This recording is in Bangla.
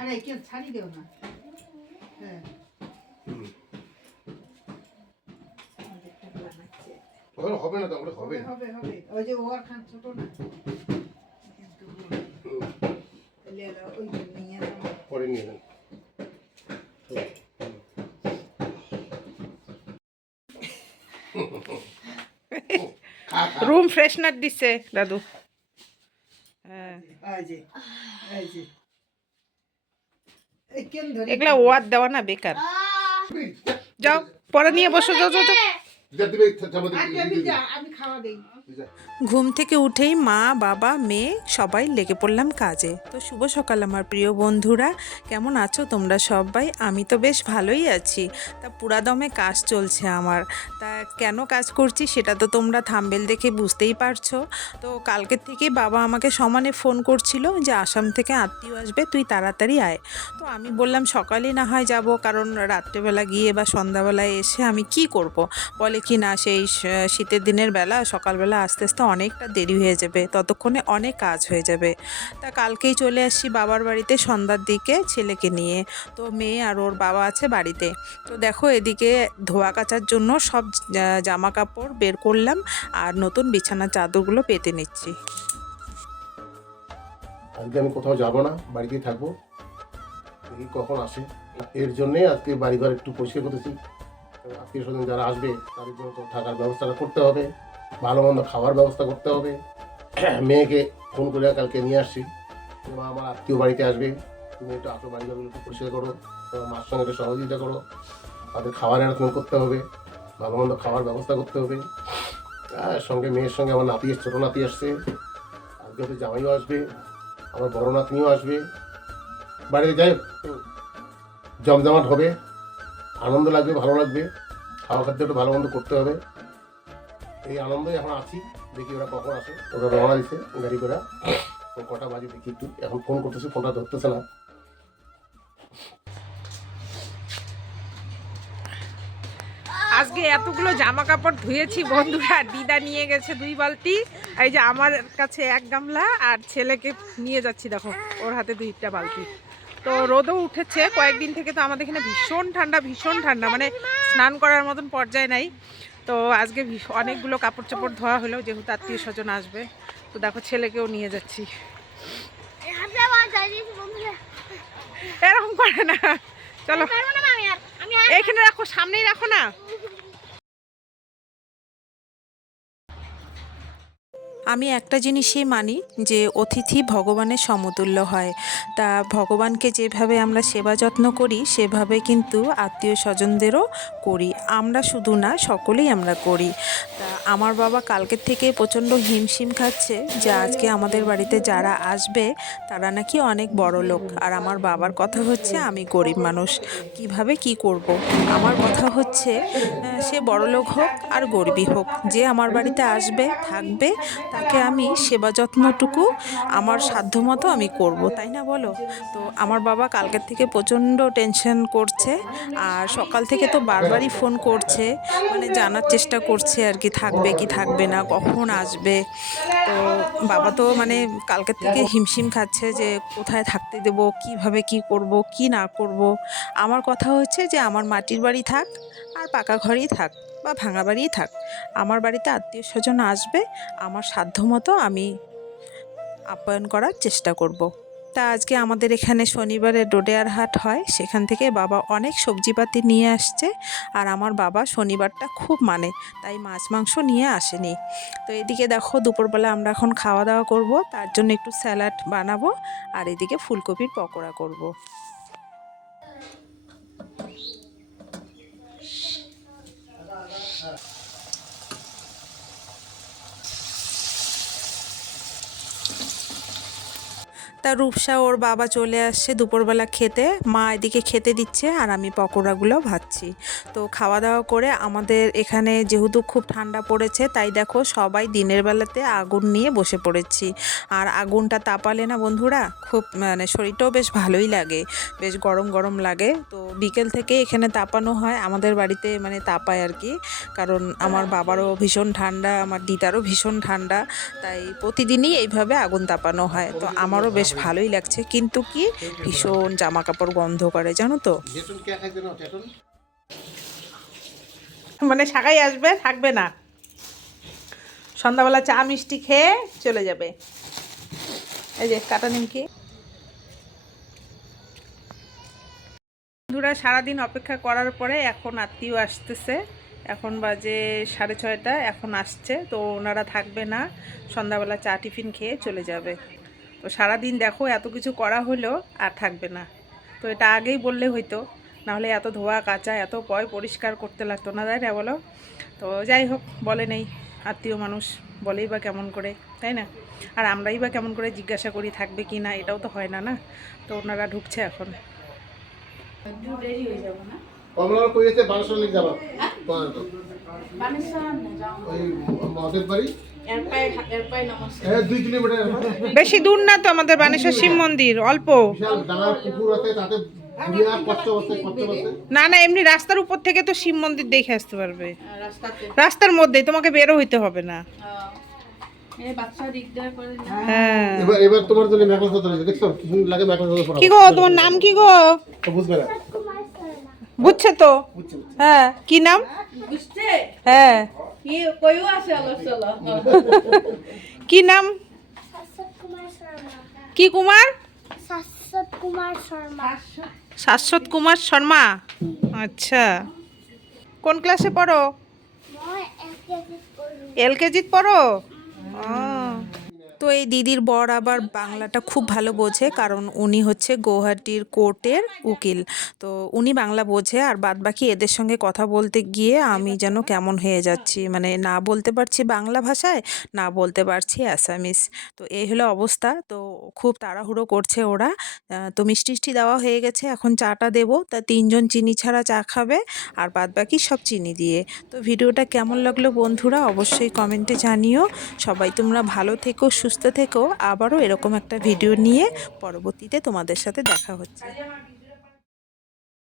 আরে কেউ ছাড়ি দেও না। হ্যাঁ হবে না, তাহলে হবে হবে হবে। ওই যে ওয়ার খান ছোট না, ওই নিয়ে পরে নিয়ে নেন। রুম ফ্রেশনার দিছে দাদু। হ্যাঁ এগুলা ওয়ার দেওয়া না, বেকার। যাও পরে নিয়ে বসো, যাও যাও যাও। আমি খাওয়া দেই। ঘুম থেকে উঠেই মা বাবা মেয়ে সবাই লেগে পড়লাম কাজে। তো শুভ সকাল আমার প্রিয় বন্ধুরা, কেমন আছো তোমরা সবাই? আমি তো বেশ ভালোই আছি। তা পুরাদমে কাজ চলছে আমার। তা কেন কাজ করছি সেটা তো তোমরা থাম্বনেল দেখে বুঝতেই পারছো। তো কালকের থেকে বাবা আমাকে সমানে ফোন করছিল যে আসাম থেকে আত্মীয় আসবে, তুই তাড়াতাড়ি আয়। তো আমি বললাম সকালে না হয় যাব, কারণ রাত্রেবেলা গিয়ে বা সন্ধ্যাবেলায় এসে আমি কি করব। বলে কি না, সেই শীতের দিনের বেলা সকালবেলা আস্তে আস্তে অনেকটা দেরি হয়ে যাবে, ততক্ষণে অনেক কাজ হয়ে যাবে। তা কালকেই চলে আসছি বাবার বাড়িতে সন্ধ্যার দিকে ছেলেকে নিয়ে। তো মেয়ে আর ওর বাবা আছে বাড়িতে। তো দেখো এদিকে ধোয়া কাচার জন্য সব জামা কাপড় বের করলাম আর নতুন বিছানার চাদরগুলো পেতে নিচ্ছি। আজকে আমি কোথাও যাব না, বাড়িতেই থাকবো, দেখি কখন আসে। এর জন্যে আজকে বাড়িঘর একটু পরিষ্কার করতেছি। আত্মীয় স্বজন যারা আসবে তাদের জন্য তো থাকার ব্যবস্থাটা করতে হবে, ভালো মন্দ খাওয়ার ব্যবস্থা করতে হবে। মেয়েকে ফোন করে কালকে নিয়ে আসছি, মা আমার আত্মীয় বাড়িতে আসবে, তুমি একটু আসো, বাড়িঘরগুলো একটু পরিষ্কার করো, তোমার মার সঙ্গে একটু সহযোগিতা করো, তাদের খাবার অ্যারেঞ্জমেন্ট করতে হবে, ভালো মন্দ খাওয়ার ব্যবস্থা করতে হবে। আর সঙ্গে মেয়ের সঙ্গে আমার নাতি, ছোটো নাতি আসছে, আজকে হয়তো জামাইও আসবে, আমার বড় নাতনিও আসবে। বাড়িতে যাই জমজমাট হবে, আনন্দ লাগবে, ভালো লাগবে, খাওয়া খাদ্য একটু ভালো মন্দ করতে হবে। এই আনন্দই এখন আছি। দেখি ওরা কখন আসে। ওরা রওনা দিছে গাড়ি করে, কটা বাজে দেখি একটু। এখন ফোন করতেছে, ফোনটা ধরতেছে না। আজকে এতগুলো জামা কাপড় ধুয়েছি বন্ধুরা, দিদা নিয়ে গেছে 2 বালতি, এই যে আমার কাছে 1 গামলা, আর ছেলেকে নিয়ে যাচ্ছি দেখো ওর হাতে 2টা বালতি। তো রোদও উঠেছে কয়েকদিন থেকে, তো আমাদের এখানে ভীষণ ঠান্ডা ভীষণ ঠান্ডা, মানে স্নান করার মতন পর্যায়ে নাই। তো আজকে অনেকগুলো কাপড় চোপড় ধোয়া হলো, যেহেতু আত্মীয় স্বজন আসবে। তো দেখো ছেলেকেও নিয়ে যাচ্ছি। এরকম করে না, চলো এখানে রাখো, সামনেই রাখো না। আমি একটা জিনিসই মানি যে অতিথি ভগবানের সমতুল্য হয়। তা ভগবানকে যেভাবে আমরা সেবা যত্ন করি সেভাবে কিন্তু আত্মীয় স্বজনদেরও করি। আমরা শুধু না, সকলেই আমরা করি। তা আমার বাবা কালকের থেকে প্রচণ্ড হিমশিম খাচ্ছে যে আজকে আমাদের বাড়িতে যারা আসবে তারা নাকি অনেক বড় লোক, আর আমার বাবার কথা হচ্ছে আমি গরিব মানুষ, কিভাবে কি করব। আমার কথা হচ্ছে সে বড় লোক হোক আর গরিবই হোক, যে আমার বাড়িতে আসবে থাকবে তাকে আমি সেবা যত্নটুকু আমার সাধ্যমতো আমি করব, তাই না বলো? তো আমার বাবা কালকের থেকে প্রচণ্ড টেনশন করছে, আর সকাল থেকে তো বারবারই ফোন করছে, মানে জানার চেষ্টা করছে আর কি থাকবে কি থাকবে না, কখন আসবে। তো বাবা তো মানে কালকের থেকে হিমশিম খাচ্ছে যে কোথায় থাকতে দেব, কিভাবে কি করব কি না করব। আমার কথা হচ্ছে যে আমার মাটির বাড়ি থাক আর পাকা ঘরেই থাক বা ভাঙা বাড়িই থাক, আমার বাড়িতে আত্মীয় স্বজন আসবে, আমার সাধ্যমতো আমি আপ্যায়ন করার চেষ্টা করব। তা আজকে আমাদের এখানে শনিবারে ডোডেয়ার হাট হয়, সেখান থেকে বাবা অনেক সবজিপাতি নিয়ে আসছে। আর আমার বাবা শনিবারটা খুব মানে, তাই মাছ মাংস নিয়ে আসেনি। তো এদিকে দেখো দুপুরবেলা আমরা এখন খাওয়া দাওয়া করব, তার জন্য একটু স্যালাড বানাবো, আর এদিকে ফুলকপির পকোড়া করব। তা রূপসা ওর বাবা চলে আসছে দুপুরবেলা খেতে, মা এদিকে খেতে দিচ্ছে আর আমি পকোড়াগুলো ভাজছি। তো খাওয়া দাওয়া করে আমাদের এখানে যেহেতু খুব ঠান্ডা পড়েছে, তাই দেখো সবাই দিনের বেলাতে আগুন নিয়ে বসে পড়েছি। আর আগুনটা তাপালে না বন্ধুরা খুব মানে শরীরটাও বেশ ভালোই লাগে, বেশ গরম গরম লাগে। তো বিকেল থেকে এখানে তাপানো হয়, আমাদের বাড়িতে মানে তাপায় আর কি, কারণ আমার বাবারও ভীষণ ঠান্ডা, আমার দিদারও ভীষণ ঠান্ডা, তাই প্রতিদিনই এইভাবে আগুন তাপানো হয়। তো আমারও বেশ ভালোই লাগছে, কিন্তু কি ভীষণ জামা কাপড় গন্ধ করে জানো তো। মানে সাকাই আসবে, থাকবে না, সন্ধ্যাবেলা চা মিষ্টি খেয়ে চলে যাবে। এই যে কাটা নিমকি। বন্ধুরা সারাদিন অপেক্ষা করার পরে এখন আত্মীয় আসতেছে, এখন বাজে 6:30, এখন আসছে। তো ওনারা থাকবে না, সন্ধ্যাবেলা চা টিফিন খেয়ে চলে যাবে। তো সারাদিন দেখো এত কিছু করা হলো আর থাকবে না। তো এটা আগেই বললে হইতো, নাহলে এত ধোয়া কাচা এত পরিষ্কার করতে লাগতো না, তাই না বলো? তো যাই হোক, বলে নেই, আত্মীয় মানুষ বলেই বা কেমন করে, তাই না? আর আমরাই বা কেমন করে জিজ্ঞাসা করি থাকবে কি না, এটাও তো হয় না না। তো ওনারা ঢুকছে এখন। দেরি হয়ে যাবো না? কমলার কইতে 1200 লিখ যাবা বানেশ্বর না যাও। ওই মহাদেব বাড়ি এর পায়ে নমস্কার। হ্যাঁ 2 কিলোমিটার বেশি দূর না তো আমাদের বানেশ্বর শিব মন্দির, অল্প। বিশাল ডাঙা পুকুর আছে, তাতে ঘুরিয়া কষ্ট আছে। না না, এমনি রাস্তার উপর থেকে তো শিব মন্দির দেখে আসতে পারবে, রাস্তাতে। রাস্তার মধ্যেই, তোমাকে বেরো হইতে হবে না। এই বাচ্চা দিকদার করে না। হ্যাঁ। এবার তোমার জন্য মেকআপ করতে হবে, দেখছো কি সুন্দর লাগে মেকআপ পরা। কি গো তোমার নাম কি গো? তো বুঝবে না, বুঝছে তো? হ্যাঁ, কি নাম? বুঝতে? হ্যাঁ, কি কইও আছে অলপ চলো। কি নাম? কি কুমার? শাশ্বত কুমার শর্মা। আচ্ছা, কোন ক্লাসে পড়ো? LKG পড়ো? তো এই দিদির বর আবার বাংলাটা খুব ভালো বোঝে, কারণ উনি হচ্ছে গৌহাটির কোর্টের উকিল। তো উনি বাংলা বোঝে, আর বাদবাকি এদের সঙ্গে কথা বলতে গিয়ে আমি যেন কেমন হয়ে যাচ্ছি, মানে না বলতে পারছি বাংলা ভাষায়, না বলতে পারছি অ্যাসামিস। তো এই হলো অবস্থা। তো খুব তাড়াহুড়ো করছে ওরা। তো মিষ্টি দেওয়া হয়ে গেছে, এখন চাটা দেবো। তা 3 জন চিনি ছাড়া চা খাবে, আর বাদবাকি সব চিনি দিয়ে। তো ভিডিওটা কেমন লাগলো বন্ধুরা অবশ্যই কমেন্টে জানিও। সবাই তোমরা ভালো থেকো, সুস্থ থেকো। আবারও এরকম একটা ভিডিও নিয়ে পরবর্তীতে তোমাদের সাথে দেখা হচ্ছে।